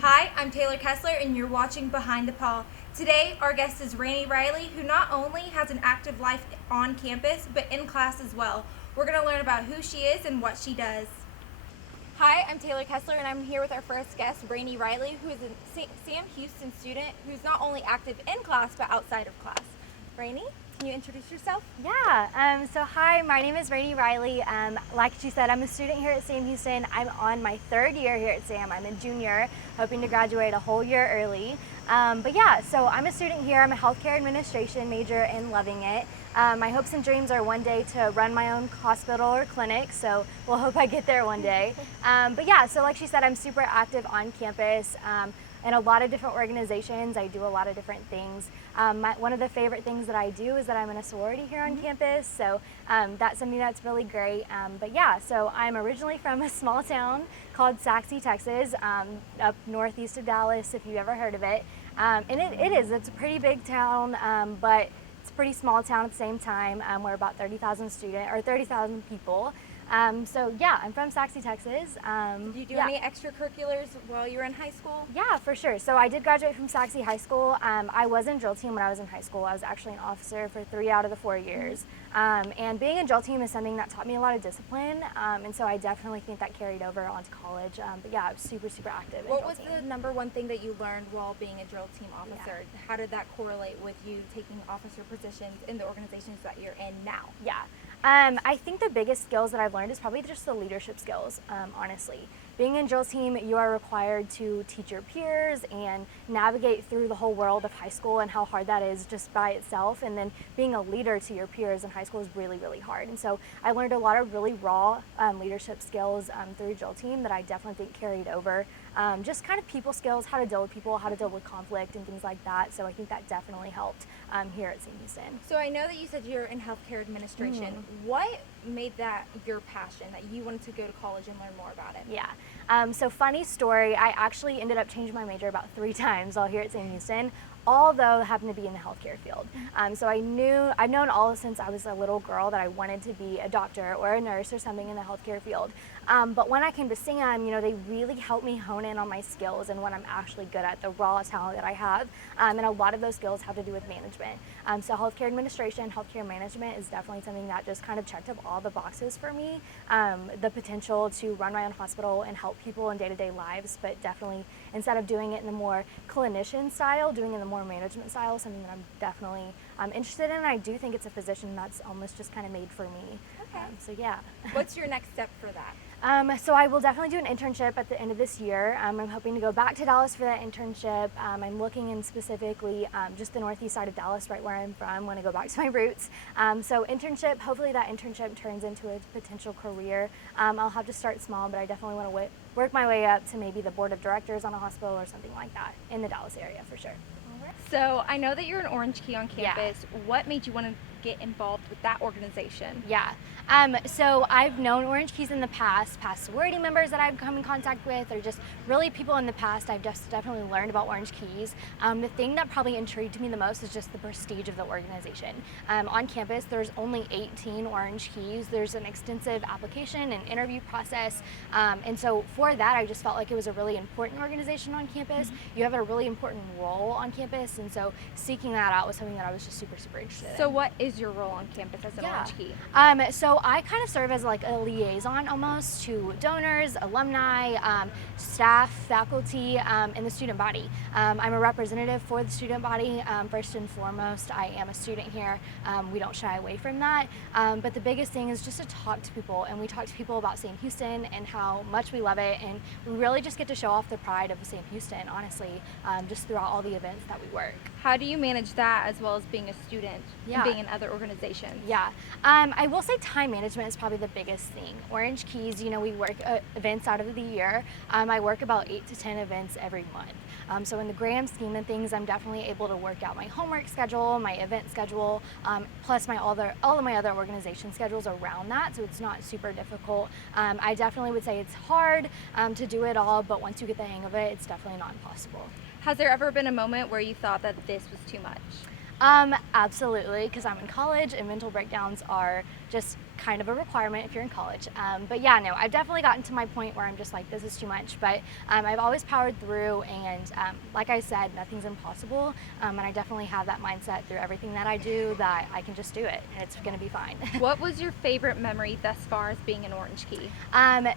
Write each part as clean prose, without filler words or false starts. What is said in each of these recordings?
Hi, I'm Taylor Kessler, and you're watching Behind the Paw. Today, our guest is Rainey Riley, who not only has an active life on campus, but in class as well. We're going to learn about who she is and what she does. Hi, I'm Taylor Kessler, and I'm here with our first guest, Rainey Riley, who is a Sam Houston student who's not only active in class, but outside of class. Rainey, can you introduce yourself? So hi, my name is Rainey Riley. Like she said, I'm a student here at SAM Houston. I'm on my third year here at SAM. I'm a junior, hoping to graduate a whole year early. So I'm a student here. I'm a healthcare administration major and loving it. My hopes and dreams are one day to run my own hospital or clinic, so we'll hope I get there one day. So like she said, I'm super active on campus. In a lot of different organizations. I do a lot of different things. One of the favorite things that I do is that I'm in a sorority here on campus, so that's something that's really great. So I'm originally from a small town called Saxe, Texas, up northeast of Dallas, if you've ever heard of it. It's a pretty big town, but it's a pretty small town at the same time. We're about 30,000 people. I'm from Saxe, Texas. Did you do any extracurriculars while you were in high school? Yeah, for sure. So I did graduate from Saxe High School. I was in drill team when I was in high school. I was actually an officer for 3 out of the 4 years. And being in drill team is something that taught me a lot of discipline. And so I definitely think that carried over onto college. I was super, super active. What was the number one thing that you learned while being a drill team officer? Yeah. How did that correlate with you taking officer positions in the organizations that you're in now? Yeah. I think the biggest skills that I've learned is probably just the leadership skills, honestly. Being in drill team, you are required to teach your peers and navigate through the whole world of high school and how hard that is just by itself. And then being a leader to your peers in high school is really, really hard. And so I learned a lot of really raw leadership skills through drill team that I definitely think carried over. Just kind of people skills, how to deal with people, how to deal with conflict and things like that. So I think that definitely helped here at SAM Houston. So I know that you said you're in healthcare administration. What made that your passion, that you wanted to go to college and learn more about it? Yeah. So funny story, I actually ended up changing my major about 3 times while here at SAM Houston, although I happened to be in the healthcare field. So I've known all since I was a little girl that I wanted to be a doctor or a nurse or something in the healthcare field. But when I came to SAM, they really helped me hone in on my skills and what I'm actually good at, the raw talent that I have. And a lot of those skills have to do with management. So healthcare administration, healthcare management is definitely something that just kind of checked up all the boxes for me. The potential to run my own hospital and help people in day-to-day lives, but definitely instead of doing it in the more clinician style, doing it in the more management style, something that I'm definitely interested in. I do think it's a position that's almost just kind of made for me. Okay. What's your next step for that? So I will definitely do an internship at the end of this year. I'm hoping to go back to Dallas for that internship. I'm looking in specifically just the northeast side of Dallas, right where I'm from. I want to go back to my roots. So internship, hopefully that internship turns into a potential career. I'll have to start small, but I definitely want to work my way up to maybe the board of directors on a hospital or something like that in the Dallas area for sure. So I know that you're an Orange Key on campus. Yeah. What made you want to get involved with that organization? Yeah. So I've known Orange Keys in the past sorority members that I've come in contact with, or just really people in the past. I've just definitely learned about Orange Keys. The thing that probably intrigued me the most is just the prestige of the organization. On campus, there's only 18 Orange Keys. There's an extensive application and interview process. And so for that, I just felt like it was a really important organization on campus. You have a really important role on campus. And so seeking that out was something that I was just super, super interested in. So what is your role on campus as an Orange Key? So I kind of serve as like a liaison almost to donors, alumni, staff, faculty, and the student body. I'm a representative for the student body. First and foremost, I am a student here. We don't shy away from that. But the biggest thing is just to talk to people, and we talk to people about SAM Houston and how much we love it, and we really just get to show off the pride of SAM Houston, honestly, just throughout all the events that we work. How do you manage that as well as being a student and being in other organizations? Yeah, I will say time management is probably the biggest thing. Orange Keys, we work events out of the year. I work about 8 to 10 events every month. So in the grand scheme of things, I'm definitely able to work out my homework schedule, my event schedule, plus all of my other organization schedules around that, so it's not super difficult. I definitely would say it's hard to do it all, but once you get the hang of it, it's definitely not impossible. Has there ever been a moment where you thought that this was too much? Absolutely, because I'm in college and mental breakdowns are just kind of a requirement if you're in college. But yeah, no, I've definitely gotten to my point where I'm just like, this is too much. But I've always powered through, and like I said, nothing's impossible. And I definitely have that mindset through everything that I do that I can just do it, and it's going to be fine. What was your favorite memory thus far as being in Orange Key?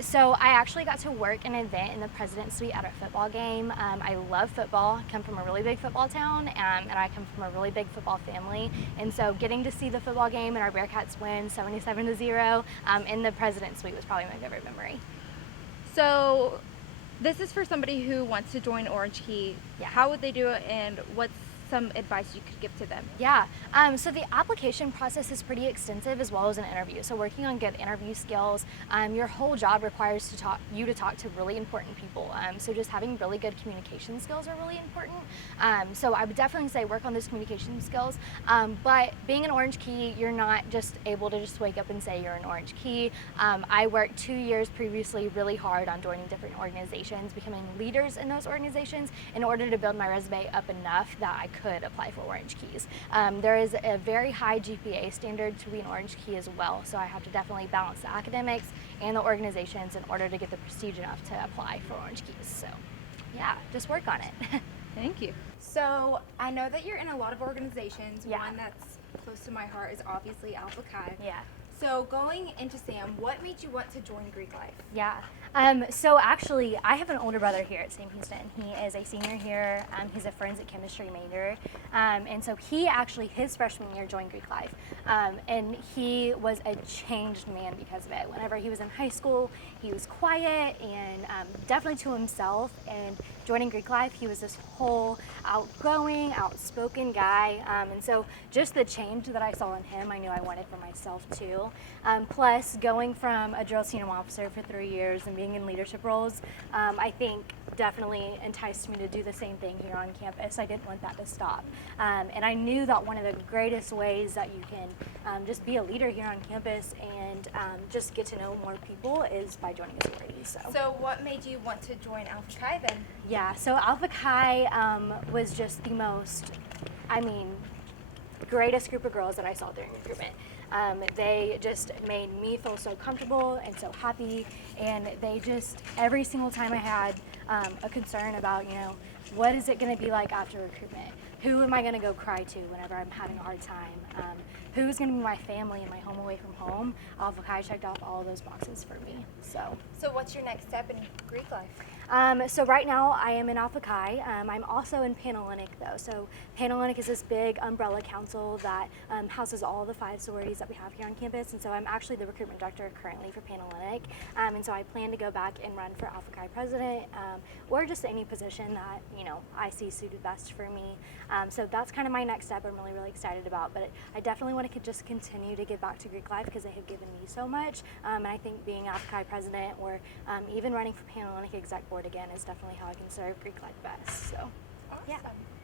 So I actually got to work an event in the President's Suite at a football game. I love football. I come from a really big football town, and I come from a really big football family. And so getting to see the football game and our Bearkats win 77-0 in the President's Suite was probably my favorite memory. So this is for somebody who wants to join Orange Key. Yeah. How would they do it, and what's some advice you could give to them? Yeah, so the application process is pretty extensive, as well as an interview. So working on good interview skills, your whole job requires you to talk to really important people. So just having really good communication skills are really important. So I would definitely say work on those communication skills. But being an Orange Key, you're not just able to just wake up and say you're an Orange Key. I worked 2 years previously really hard on joining different organizations, becoming leaders in those organizations in order to build my resume up enough that I could apply for Orange Keys. There is a very high GPA standard to be an Orange Key as well, so I have to definitely balance the academics and the organizations in order to get the prestige enough to apply for Orange Keys. So yeah, just work on it. Thank you. So I know that you're in a lot of organizations. Yeah. One that's close to my heart is obviously Alpha Chi. Yeah. So going into SAM, what made you want to join Greek Life? Yeah. So actually, I have an older brother here at SAM Houston. He is a senior here. He's a forensic chemistry major. And so he actually, his freshman year, joined Greek Life. And he was a changed man because of it. Whenever he was in high school, he was quiet and definitely to himself. And joining Greek Life, he was this whole outgoing, outspoken guy. And so just the change that I saw in him, I knew I wanted for myself too. Plus, going from a drill team officer for 3 years and being in leadership roles, I think definitely enticed me to do the same thing here on campus. I didn't want that to stop. And I knew that one of the greatest ways that you can just be a leader here on campus and just get to know more people is by joining a sorority. So what made you want to join Alpha Chi then? Yeah, so Alpha Chi was just the most, greatest group of girls that I saw during recruitment. They just made me feel so comfortable and so happy, and they just, every single time I had a concern about, what is it going to be like after recruitment? Who am I going to go cry to whenever I'm having a hard time? Who's going to be my family and my home away from home? Alpha Chi checked off all of those boxes for me. So what's your next step in Greek Life? So right now I am in Alpha Chi. I'm also in Panhellenic though. So Panhellenic is this big umbrella council that houses all the 5 sororities that we have here on campus. And so I'm actually the recruitment director currently for Panhellenic. And so I plan to go back and run for Alpha Chi president or just any position that, I see suited best for me. So that's kind of my next step I'm really, really excited about. But I definitely want to just continue to give back to Greek Life because they have given me so much. And I think being Alpha Chi president or even running for Panhellenic exec board again is definitely how I can serve Greek Life best. So, awesome. Yeah.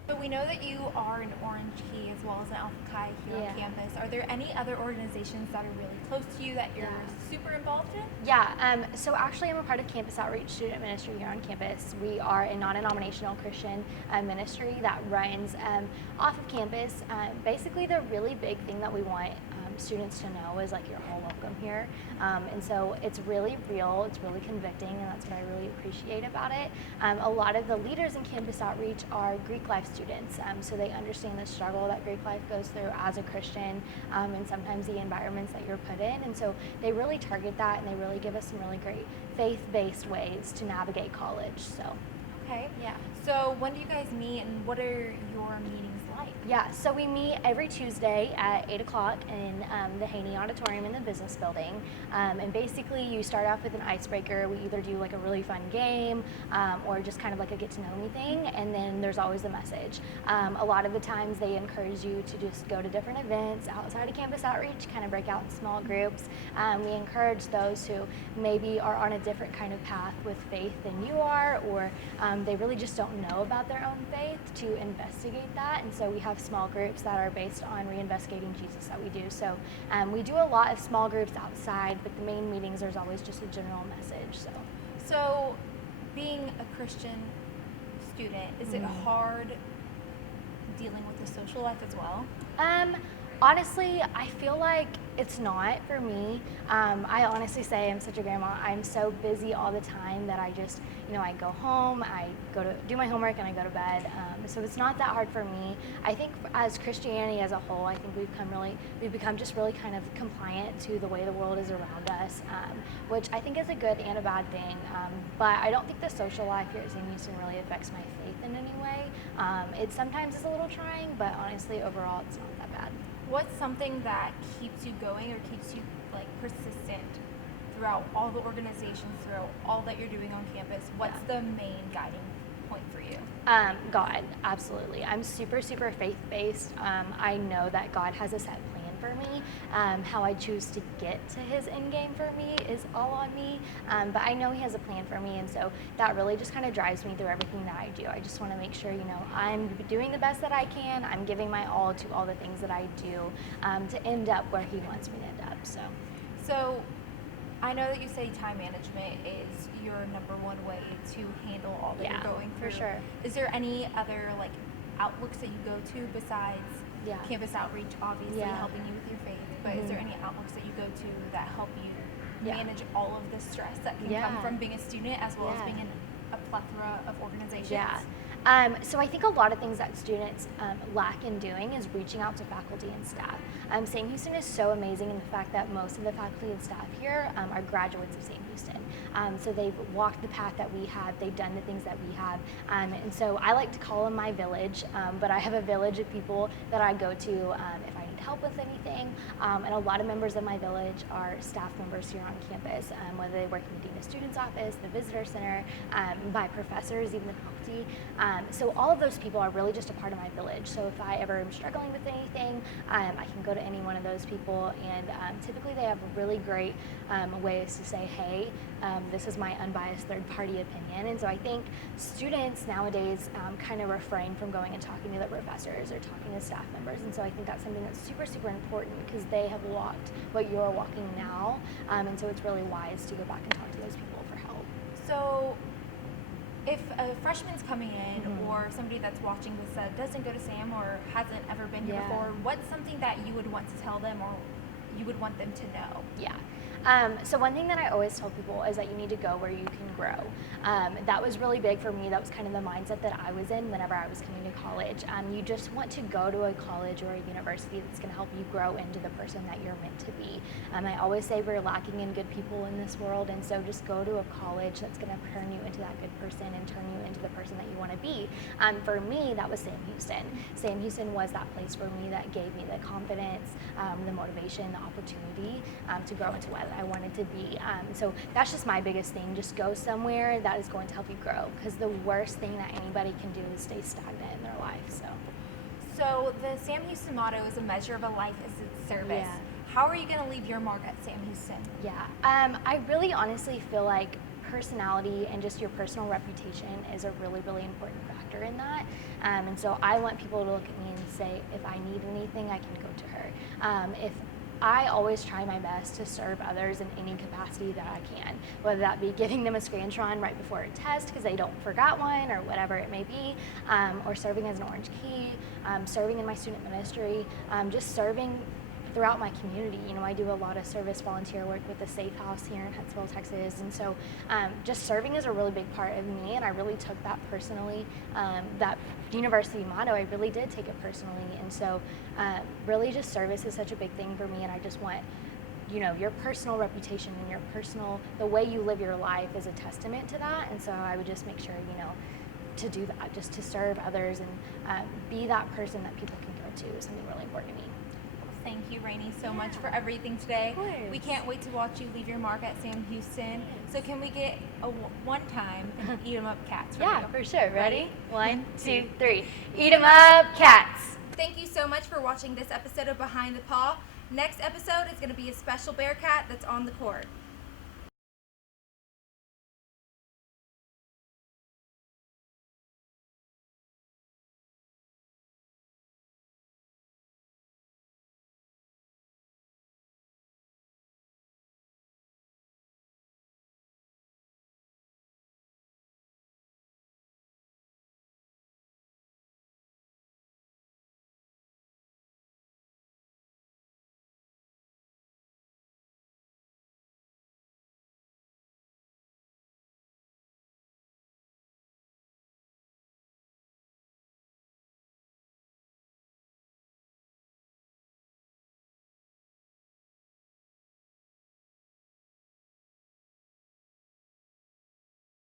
So we know that you are an Orange Key as well as an Alpha Chi here on campus. Are there any other organizations that are really close to you that you're super involved in? Yeah, so actually I'm a part of Campus Outreach Student Ministry here on campus. We are a non-denominational Christian ministry that runs off of campus. Basically the really big thing that we want students to know is like you're all welcome here, and so it's really real, it's really convicting, and that's what I really appreciate about it. A lot of the leaders in Campus Outreach are Greek Life students, so they understand the struggle that Greek Life goes through as a Christian, and sometimes the environments that you're put in, and so they really target that, and they really give us some really great faith-based ways to navigate college. So okay, yeah. So when do you guys meet, and what are your meetings like? Yeah, so we meet every Tuesday at 8 o'clock in the Haney Auditorium in the business building. And basically you start off with an icebreaker. We either do like a really fun game or just kind of like a get to know me thing. And then there's always the message. A lot of the times they encourage you to just go to different events outside of Campus Outreach, kind of break out in small groups. We encourage those who maybe are on a different kind of path with faith than you are, or they really just don't know about their own faith, to investigate that. And so we have small groups that are based on reinvestigating Jesus that we do. So we do a lot of small groups outside, but the main meetings, there's always just a general message. So being a Christian student, is it hard dealing with the social life as well? Honestly, I feel like it's not for me. I honestly say I'm such a grandma. I'm so busy all the time that I just, I go home, I go to do my homework, and I go to bed. So it's not that hard for me. I think as Christianity as a whole, I think we've become just really kind of compliant to the way the world is around us, which I think is a good and a bad thing. But I don't think the social life here at Sam Houston really affects my faith in any way. It sometimes is a little trying, but honestly, overall, it's not that bad. What's something that keeps you going or keeps you like persistent throughout all the organizations, throughout all that you're doing on campus? What's the main guiding point for you? God, absolutely. I'm super, super faith-based. I know that God has a set plan for me. How I choose to get to his end game for me is all on me. But I know he has a plan for me, and so that really just kind of drives me through everything that I do. I just want to make sure, I'm doing the best that I can. I'm giving my all to all the things that I do to end up where he wants me to end up. So I know that you say time management is your number one way to handle all that you're going through. For sure. Is there any other like outlooks that you go to besides campus outreach, obviously helping you with your faith, but is there any outlooks that you go to that help you manage all of the stress that can come from being a student as well as being in a plethora of organizations? So I think a lot of things that students lack in doing is reaching out to faculty and staff. Sam Houston is so amazing in the fact that most of the faculty and staff here are graduates of Sam Houston. So they've walked the path that we have, they've done the things that we have. And so I like to call them my village, but I have a village of people that I go to if I need help with anything. And a lot of members of my village are staff members here on campus, whether they work in the Dean of Students office, the Visitor Center, by professors, even the faculty. So all of those people are really just a part of my village. So if I ever am struggling with anything, I can go to any one of those people, and typically they have really great ways to say, hey, this is my unbiased third-party opinion. And so I think students nowadays kind of refrain from going and talking to the professors or talking to staff members. And so I think that's something that's super, super important because they have walked what you're walking now. And so it's really wise to go back and talk to those people for help. So if a freshman's coming in or somebody that's watching this that doesn't go to SAM or hasn't ever been here before, what's something that you would want to tell them or you would want them to know? So one thing that I always tell people is that you need to go where you can grow. That was really big for me. That was kind of the mindset that I was in whenever I was coming to college. You just want to go to a college or a university that's going to help you grow into the person that you're meant to be. I always say we're lacking in good people in this world, and so just go to a college that's going to turn you into that good person and turn you into the person that you want to be. For me, that was Sam Houston. Sam Houston was that place for me that gave me the confidence, the motivation, the opportunity to grow into what I wanted to be. So that's just my biggest thing. Just go somewhere that is going to help you grow, because the worst thing that anybody can do is stay stagnant in their life. So the Sam Houston motto is a measure of a life is its service. How are you going to leave your mark at Sam Houston? I really honestly feel like personality and just your personal reputation is a really, really important factor in that. And so I want people to look at me and say, if I need anything, I can go to her. If I always try my best to serve others in any capacity that I can, whether that be giving them a scantron right before a test because they don't forgot one or whatever it may be, or serving as an orange key, serving in my student ministry, just serving throughout my community. I do a lot of service volunteer work with the Safe House here in Huntsville, Texas, and so just serving is a really big part of me, and I really took that personally. That university motto, I really did take it personally, and so really just service is such a big thing for me, and I just want your personal reputation and the way you live your life is a testament to that, and so I would just make sure, to do that, just to serve others and be that person that people can go to is something really important to me. Thank you, Rainey, so much for everything today. We can't wait to watch you leave your mark at Sam Houston. So can we get a one time Eat 'em Up Cats? For sure. Ready? 1, 2, 3. Eat 'em up, cats. Thank you so much for watching this episode of Behind the Paw. Next episode is going to be a special Bearcat that's on the court.